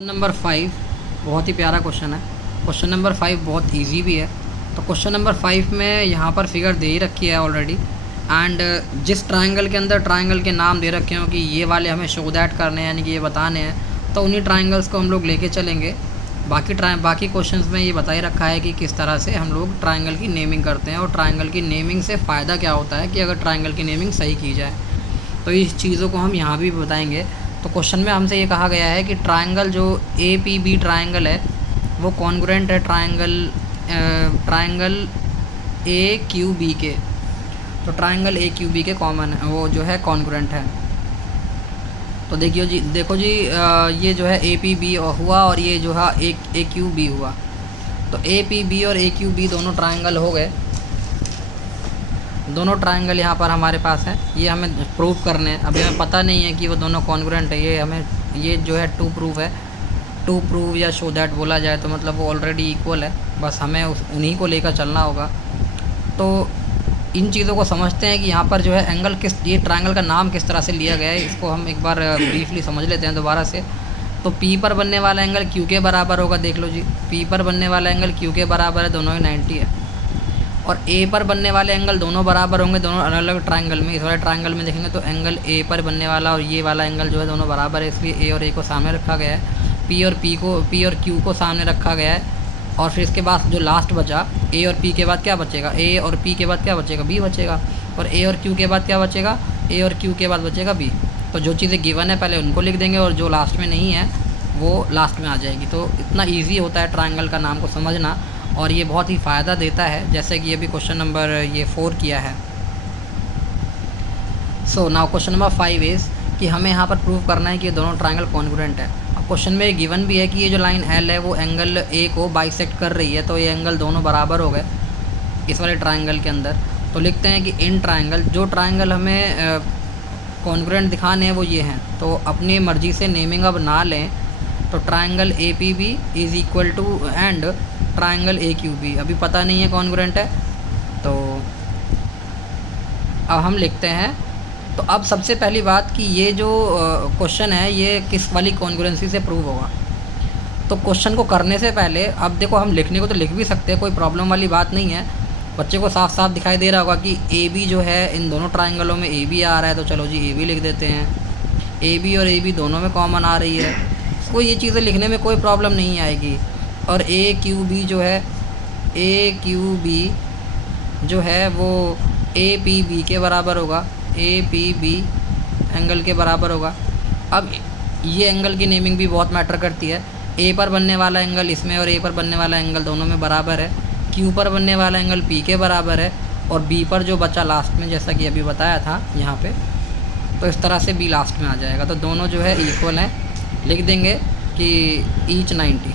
Number 5 बहुत ही प्यारा question है। क्वेश्चन नंबर 5 बहुत इजी भी है। तो क्वेश्चन नंबर 5 में यहाँ पर फिगर दे ही रखी है ऑलरेडी। एंड जिस ट्रायंगल के अंदर ट्रायंगल के नाम दे रखे हो कि ये वाले हमें शो दैट करने हैं, यानी कि ये बताने हैं, तो उन्हीं ट्रायंगल्स को हम लोग लेके चलेंगे। बाकी क्वेश्चंस में ये बता ही रखा है कि किस तरह से हम लोग ट्रायंगल की नेमिंग करते हैं और ट्रायंगल की नेमिंग से फ़ायदा क्या होता है कि अगर ट्रायंगल की नेमिंग सही की जाए। तो इस चीज़ों को हम यहाँ भी बताएंगे। तो क्वेश्चन में हमसे ये कहा गया है कि ट्रायंगल जो ए पी बी ट्रायंगल है वो कॉन्ग्रुएंट है ट्रायंगल ए क्यू बी के। तो ट्रायंगल ए क्यू बी के कॉमन है, वो जो है कॉन्ग्रुएंट है। तो देखो जी ये जो है ए पी बी हुआ और ये जो है ए क्यू बी हुआ। तो ए पी बी और ए क्यू बी दोनों ट्रायंगल हो गए। दोनों ट्रायंगल यहाँ पर हमारे पास है, ये हमें प्रूव करने हैं। अभी हमें पता नहीं है कि वो दोनों कॉन्ग्रुएंट है। ये जो है टू प्रूव या शो दैट बोला जाए तो मतलब वो ऑलरेडी इक्वल है, बस हमें उन्हीं को लेकर चलना होगा। तो इन चीज़ों को समझते हैं कि यहाँ पर जो है एंगल ये ट्रायंगल का नाम किस तरह से लिया गया है, इसको हम एक बार ब्रीफली समझ लेते हैं दोबारा से। तो पी पर बनने वाला एंगल क्यू के बराबर होगा। देख लो जी, पी पर बनने वाला एंगल क्यू के बराबर है, दोनों ही 90 है। और ए पर बनने वाले एंगल दोनों बराबर होंगे, दोनों अलग अलग ट्रायंगल में। इस वाले ट्रायंगल में देखेंगे तो एंगल ए पर बनने वाला और ये वाला एंगल जो है दोनों बराबर है, इसलिए ए और ए को सामने रखा गया है। पी और क्यू को सामने रखा गया है। और फिर इसके बाद जो लास्ट बचा, ए और पी के बाद क्या बचेगा, ए और पी के बाद क्या बचेगा, बी बचेगा। और ए और क्यू के बाद क्या बचेगा, ए और क्यू के बाद बचेगा बी। तो जो चीज़ें गिवन है पहले उनको लिख देंगे और जो लास्ट में नहीं है वो लास्ट में आ जाएगी। तो इतना ईजी होता है ट्रायंगल का नाम को समझना और ये बहुत ही फ़ायदा देता है, जैसे कि ये भी क्वेश्चन नंबर 4 किया है। So now question number 5 is कि हमें यहाँ पर प्रूव करना है कि ये दोनों ट्रायंगल कॉन्ग्रुएंट है। अब क्वेश्चन में गिवन भी है कि ये जो लाइन एल है वो एंगल ए को बाइसेक्ट कर रही है, तो ये एंगल दोनों बराबर हो गए इस वाले ट्रायंगल के अंदर। तो लिखते हैं कि इन ट्रायंगल, जो ट्रायंगल हमें कॉन्ग्रुएंट दिखाने हैं वो ये हैं। तो अपनी मर्ज़ी से नेमिंग अब ना लें। तो triangle A P B is equal to and triangle A Q B, अभी पता नहीं है कॉन्ग्रुएंट है। तो अब हम लिखते हैं। तो अब सबसे पहली बात कि ये जो क्वेश्चन है ये किस वाली कॉन्ग्रुएंसी से प्रूव होगा। तो क्वेश्चन को करने से पहले अब देखो, हम लिखने को तो लिख भी सकते हैं, कोई प्रॉब्लम वाली बात नहीं है। बच्चे को साफ साफ दिखाई दे रहा होगा कि ए बी जो है इन दोनों ट्रायंगलों में ए बी आ रहा है, तो चलो जी ए बी लिख देते हैं। ए बी और ए बी दोनों में कॉमन आ रही है, कोई ये चीज़ें लिखने में कोई प्रॉब्लम नहीं आएगी। और ए क्यू बी जो है, ए क्यू बी जो है वो ए पी बी के बराबर होगा, ए पी बी एंगल के बराबर होगा। अब ये एंगल की नेमिंग भी बहुत मैटर करती है। ए पर बनने वाला एंगल इसमें और ए पर बनने वाला एंगल दोनों में बराबर है। क्यू पर बनने वाला एंगल पी के बराबर है और बी पर जो बचा लास्ट में, जैसा कि अभी बताया था यहाँ पे, तो इस तरह से बी लास्ट में आ जाएगा। तो दोनों जो है इक्वल हैं, लिख देंगे कि ईच 90।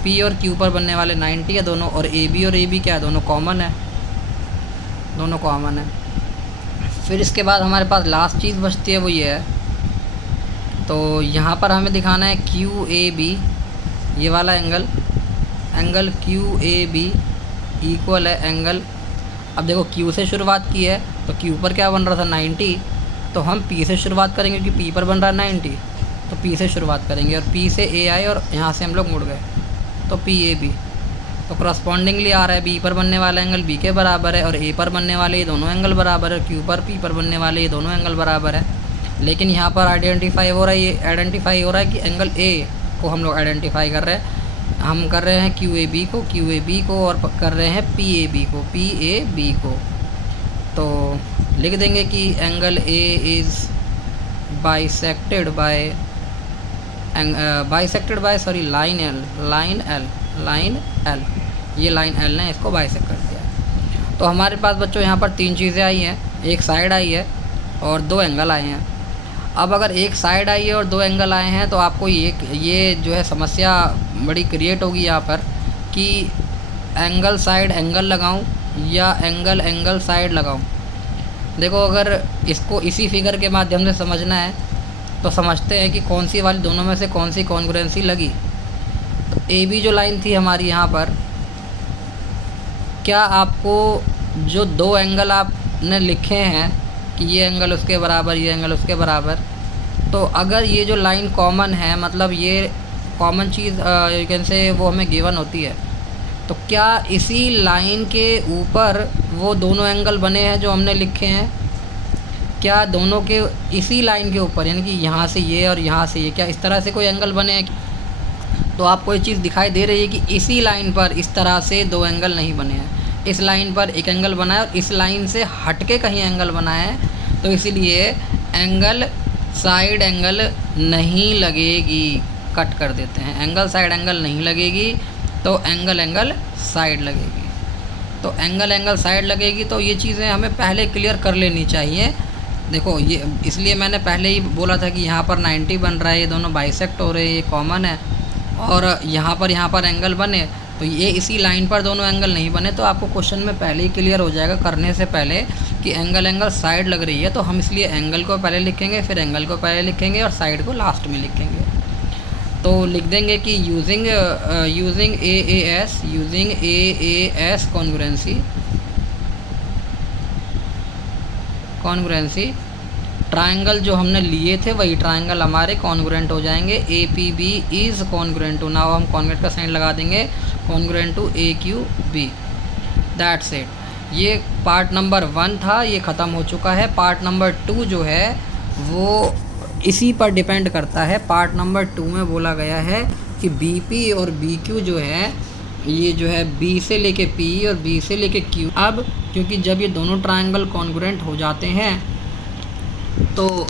पी और क्यू पर बनने वाले 90 है दोनों, और ए बी क्या है, दोनों कॉमन है, दोनों कॉमन है। फिर इसके बाद हमारे पास लास्ट चीज़ बचती है, वो ये है। तो यहाँ पर हमें दिखाना है क्यू ए बी, ये वाला angle Q A B equal है एंगल। अब देखो क्यू से शुरुआत की है तो क्यू पर क्या बन रहा था 90, तो हम पी से शुरुआत करेंगे क्योंकि पी पर बन रहा है 90, तो पी से शुरुआत करेंगे और पी से ए आए और यहाँ से हम लोग मुड़ गए, तो पी ए बी। तो करस्पॉन्डिंगली आ रहा है बी पर बनने वाला एंगल बी के बराबर है और ए पर बनने वाले ये दोनों एंगल बराबर है, क्यू पर पी पर बनने वाले ये दोनों एंगल बराबर है। लेकिन यहाँ पर आइडेंटिफाई हो रहा है कि एंगल ए को हम लोग आइडेंटिफाई कर रहे हैं। हम कर रहे हैं क्यू ए बी को और कर रहे हैं पी ए बी को। तो लिख देंगे कि angle A is bisected by line L. ये लाइन एल ने इसको बाइसेक्ट कर दिया है। तो हमारे पास बच्चों यहाँ पर 3 चीज़ें आई हैं, एक साइड आई है और 2 एंगल आए हैं। अब अगर एक साइड आई है और 2 एंगल आए हैं तो आपको ये जो है समस्या बड़ी क्रिएट होगी यहाँ पर कि एंगल साइड एंगल लगाऊँ या एंगल साइड लगाऊँ। देखो, अगर इसको इसी फिगर के माध्यम से समझना है तो समझते हैं कि कौन सी वाली दोनों में से कौन सी कॉन्ग्रुएंसी लगी। तो ए बी जो लाइन थी हमारी यहाँ पर, क्या आपको जो 2 एंगल आपने लिखे हैं कि ये एंगल उसके बराबर, ये एंगल उसके बराबर, तो अगर ये जो लाइन कॉमन है, मतलब ये common cheese you can say वो हमें गिवन होती है, तो क्या इसी लाइन के ऊपर वो दोनों एंगल बने हैं जो हमने लिखे हैं? क्या दोनों के इसी लाइन के ऊपर, यानी कि यहाँ से ये और यहाँ से ये, क्या इस तरह से कोई एंगल बने हैं? तो आपको ये चीज़ दिखाई दे रही है कि इसी लाइन पर इस तरह से दो एंगल नहीं बने हैं। इस लाइन पर एक एंगल बना है और इस लाइन से हट के कहीं एंगल बना है, तो इसलिए एंगल साइड एंगल नहीं लगेगी। कट कर देते हैं, एंगल साइड एंगल नहीं लगेगी, तो एंगल एंगल साइड लगेगी। तो एंगल एंगल साइड लगेगी, तो ये चीज़ें हमें पहले क्लियर कर लेनी चाहिए। देखो ये इसलिए मैंने पहले ही बोला था कि यहाँ पर 90 बन रहा है, ये दोनों बाइसेक्ट हो रहे हैं, ये कॉमन है, और यहाँ पर एंगल बने, तो ये इसी लाइन पर दोनों एंगल नहीं बने। तो आपको क्वेश्चन में पहले ही क्लियर हो जाएगा करने से पहले कि एंगल एंगल साइड लग रही है, तो हम इसलिए एंगल को पहले लिखेंगे, फिर एंगल को पहले लिखेंगे और साइड को लास्ट में लिखेंगे। तो लिख देंगे कि यूजिंग AAS कॉन्ग्रुएंसी ट्रायंगल जो हमने लिए थे वही ट्रायंगल हमारे कॉन्ग्रुएंट हो जाएंगे। APB is congruent to, now हम कॉन्ग्रुएंट का साइन लगा देंगे, congruent to AQB। That's it. ये पार्ट नंबर 1 था, ये ख़त्म हो चुका है। पार्ट नंबर 2 जो है वो इसी पर डिपेंड करता है। पार्ट नंबर 2 में बोला गया है कि BP और BQ जो है, ये जो है B से लेके P और B से लेके Q। अब क्योंकि जब ये दोनों ट्रायंगल कॉन्ग्रुएंट हो जाते हैं, तो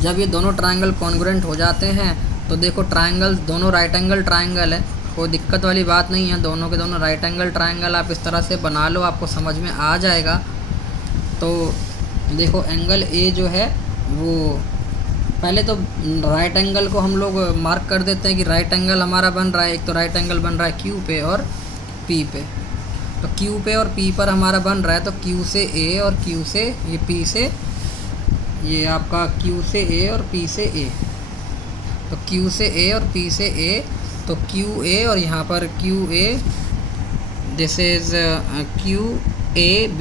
जब ये दोनों ट्रायंगल कॉन्ग्रुएंट हो जाते हैं, तो देखो ट्रायंगल दोनों राइट एंगल ट्रायंगल है, कोई दिक्कत वाली बात नहीं है। दोनों के दोनों राइट एंगल ट्रायंगल आप इस तरह से बना लो, आपको समझ में आ जाएगा। तो देखो एंगल A जो है वो, पहले तो राइट एंगल को हम लोग मार्क कर देते हैं कि राइट एंगल हमारा बन रहा है। एक तो राइट एंगल बन रहा है Q पे और P पे, तो Q पे और P पर हमारा बन रहा है, तो Q से A और Q से ये P से, ये आपका Q से A और P से A, तो Q से A और P से A, तो QA और यहाँ पर QA, दिस इज़ QAB,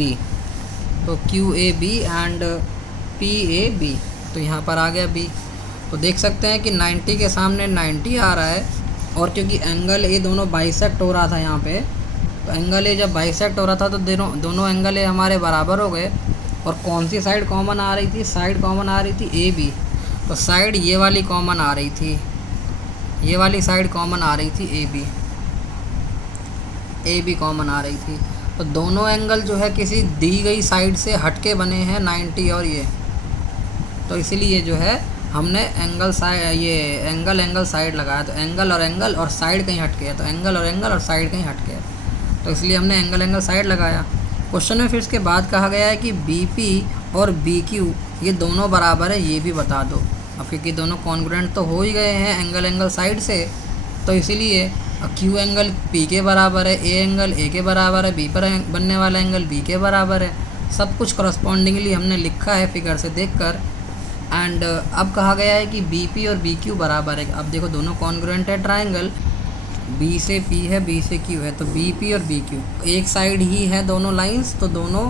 तो QAB एंड PAB, तो यहाँ पर आ गया B। तो देख सकते हैं कि 90 के सामने 90 आ रहा है, और क्योंकि एंगल A दोनों बाइसेक्ट हो रहा था यहाँ पे, तो एंगल A जब बाइसेक्ट हो रहा था तो दोनों एंगल A हमारे बराबर हो गए। और कौन सी साइड कॉमन आ रही थी? साइड कॉमन आ रही थी AB, तो साइड ये वाली कॉमन आ रही थी, ये वाली साइड कॉमन आ रही थी AB कॉमन आ रही थी। तो दोनों एंगल जो है किसी दी गई साइड से हटके बने हैं, 90 और ये, तो इसीलिए जो है हमने एंगल साइड लगाया। तो एंगल और साइड कहीं हट गया, तो एंगल और साइड कहीं हट गया, तो इसलिए हमने एंगल साइड लगाया। क्वेश्चन में फिर इसके बाद कहा गया है कि BP और BQ ये दोनों बराबर है, ये भी बता दो। अब क्योंकि दोनों कॉन्ग्रुएंट तो हो ही गए हैं एंगल साइड से, तो इसीलिए Q एंगल P के बराबर है, A एंगल A के बराबर है, B पर बनने वाला एंगल B के बराबर है। सब कुछ करस्पॉन्डिंगली हमने लिखा है फिगर से देखकर। एंड अब कहा गया है कि BP और BQ बराबर है। अब देखो दोनों कॉन्ग्रुएंट है ट्रायंगल, B से P है, B से Q है, तो BP और BQ एक साइड ही है दोनों लाइंस, तो दोनों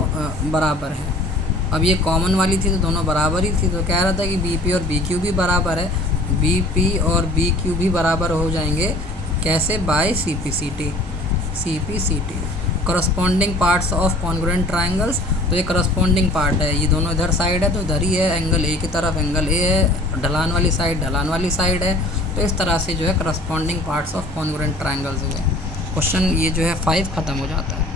बराबर हैं। अब ये कॉमन वाली थी तो दोनों बराबर ही थी, तो कह रहा था कि BP और BQ भी बराबर है, BP और BQ भी बराबर हो जाएंगे। कैसे? By CP/CT corresponding parts of congruent triangles. तो ये करस्पॉन्डिंग पार्ट है, ये दोनों इधर साइड है तो इधर ही है, एंगल A की तरफ एंगल A है, ढलान वाली साइड है। तो इस तरह से जो है corresponding parts of congruent triangles हुए। क्वेश्चन ये जो है 5 ख़त्म हो जाता है।